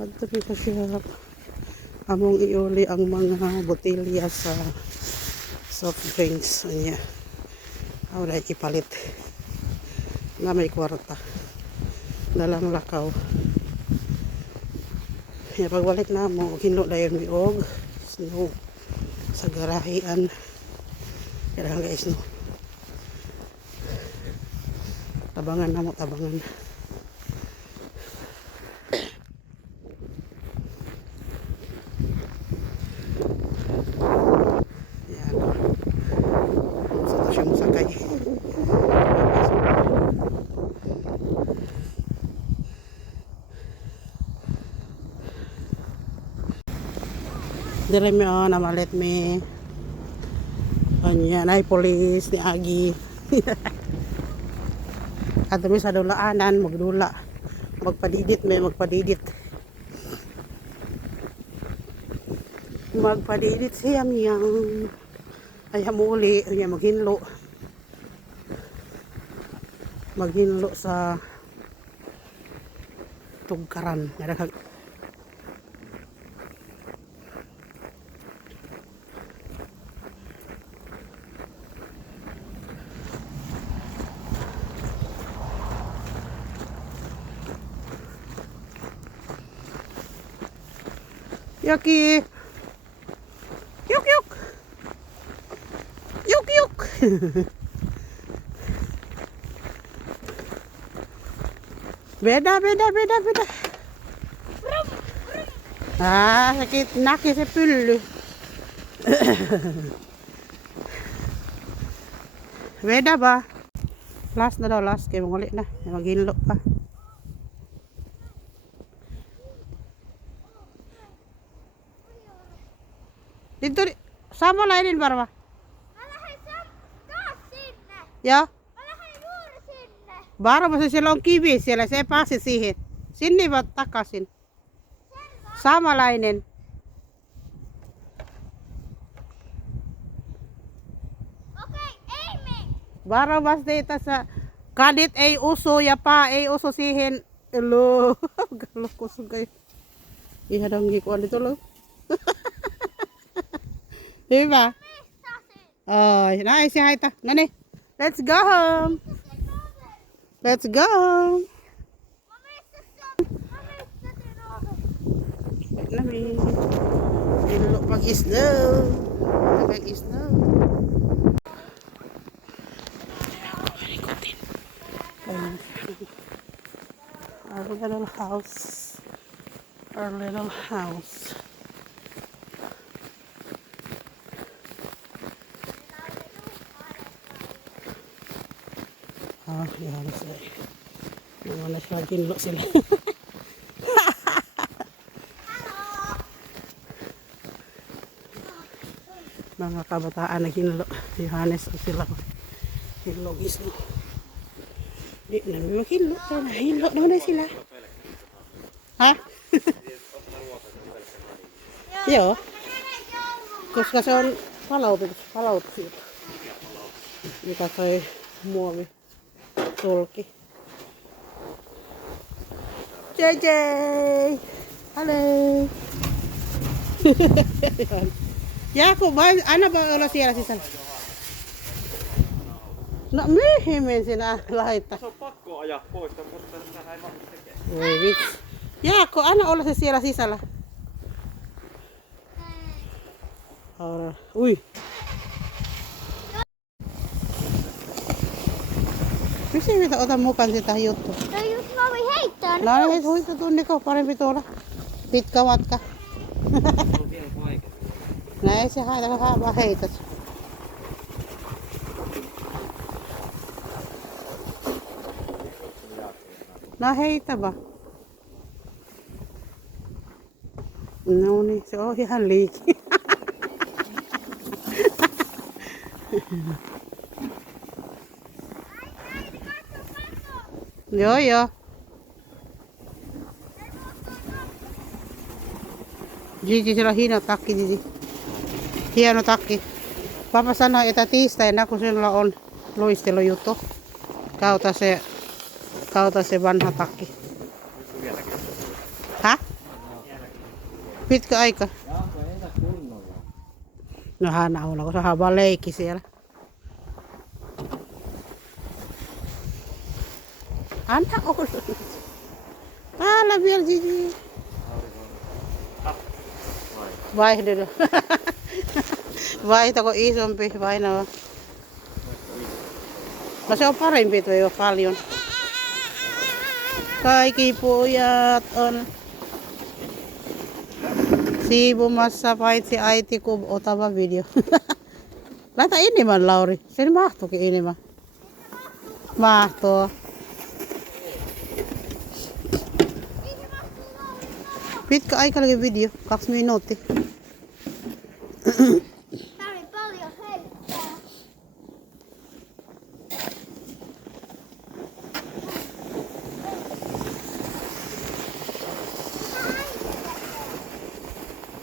Adto sa shop. Among iuli ang mga botelya sa soft drinks niya. Wala ipalit. Na may kwarta. Dalang lakaw. Ya pagbalik na mo hinlo dayon miog snow sa garahian. Kaya guys no. Tabangan na mo tabangan. Dire mi namalit mi. Anya nay police ni Agi. Ato mi sa dulaanan magdula. Magpadidit may magpadidit. Magpadidit siya miyang ay hamuli niya maghinlo. Maghinlo sa tugkaran. Yaki. Yuk yuk. Yuk yuk. Beda. Sakit naki sa pullo. Beda ba? Last na daw, last. Kaya mangulit na. Maghinlo pa. Dito, sama lainin para ba? Ya? Bara ba sila ang kibi? Sila sa pasisihin. Sini ba takasin? Sama lainin. Okay, aiming. Bara ba dito sa kadit ay uso, yapa ay uso sihin. Hello. Galok ko sugay. Ihadang gikuan dito lo. Diba? Oh, nice si Haita. Nani? Let's go home. Let's go home. Nami. Ilok pag-isnaw. Pag-isnaw. Our little house. Our little house. Yan sila. Mga nasa ginlo sila. Mga kabataan na ginlo. Yohanes ko sila. Ginlo gisno. Di namin maginlo. Hinlo na sila. Ha? Yo. Koska se on palautus siitä. Mikä toi muovi. Tulki. JJ! Halo! Jaakko, anna olla siellä sisällä. No myöhemmin sinä laittaa. Se on pakko ajaa pois, mutta tähän ei mahdu tekemään. Voi vitsi. Jaakko, anna olla se siellä sisällä. Ui. Miksi mitä otan mukaan sitä juttua? No just mä voin heittää. No niin, huikka tunniko, parempi tuolla. Pitkä matka. Se on vielä vaikea. Näin se haita, kun vaan heität. No heitä vaan. No niin, se on ihan liiki. Joo. Gigi, sillä on hieno takki, Gigi. Hieno takki. Papa sanoi, että tiistaina, kun sinulla on luistelujuttu, kauta se vanha takki. Hä? Pitkö aika? Jaako entä kunnolla? No Hanna kun se on vaan leikki siellä. Anna olla. Täällä vielä Gigi. Vaihdella. Vaihtako isompi vainava? No se on parempi tuo jo paljon. Kaikki pojat on siivumassa paitsi äiti, kun otava video. Laita enemmän, Lauri. Se mahtuukin enemmän. Mahtoo. Pitkä aikainen video, 2 minuuttia. Tarvii paljon heittää.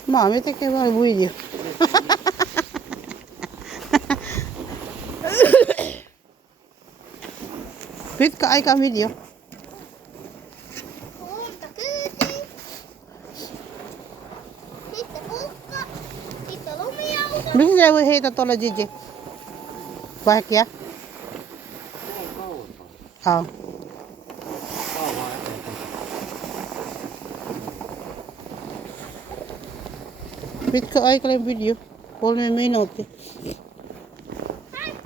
Maami tekee vain video. Pitkä aika video. Lunta kyytiin. Sitten pulkka. Sitten lumiauto. Missä se voi heitä tuolla Gigi? Vaikea? Kauan. Aa. Kauan eteenpäin. Pitkä aikainen video. 3 minuuttia. Hei,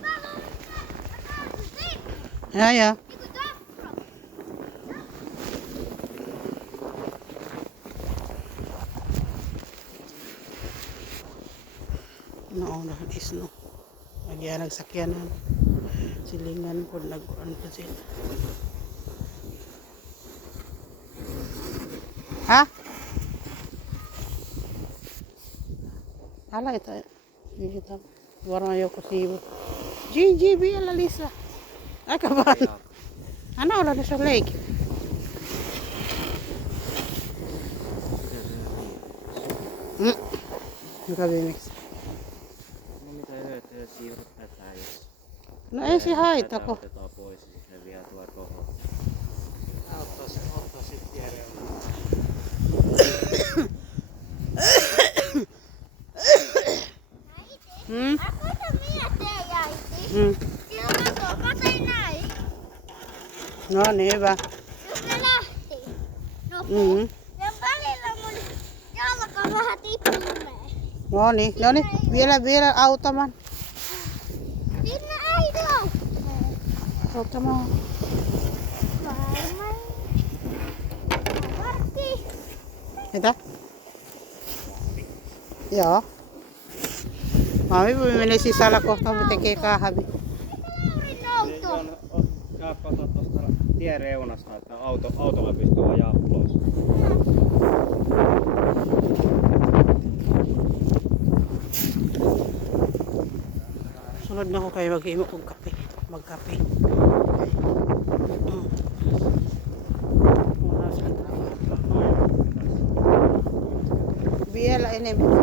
paluu. Ja. Niinku Jafro. Naunahan isno. Lagi nagsakyanan. Silingan po nag-on pa sila. Ha? Ala ito. Kita. Varmaan joku siivu. Gigi vielä lisää. Aika vaan. Anna olla tässä leikki. Mikä viimeksi? No mitä hyötyä siirrot tätä, jos... No ei se haita, Tätä kun otetaan pois ja sitten vielä tulee kohdalla. Ottaa sit tiedä. Akuta miettää jäiti. Silloin katein näin. No niin, hyvä. Jos ne lähti. No ja välillä mun jalka vähän tippuu. No niin, vielä autamaan. Sinne äiti auttaa. Autamaan. Varmaan. Vartti. Mitä? Joo. Mami menee sisällä kohta, me tekee kahvi. Lauri nouto. Käy katso tuosta tien reunasta, että autolla pystyy ajaa ulos. Sunod na ako kayo mag-imo kong kape. Magkape. Wala sa trabaho. Biela enemy.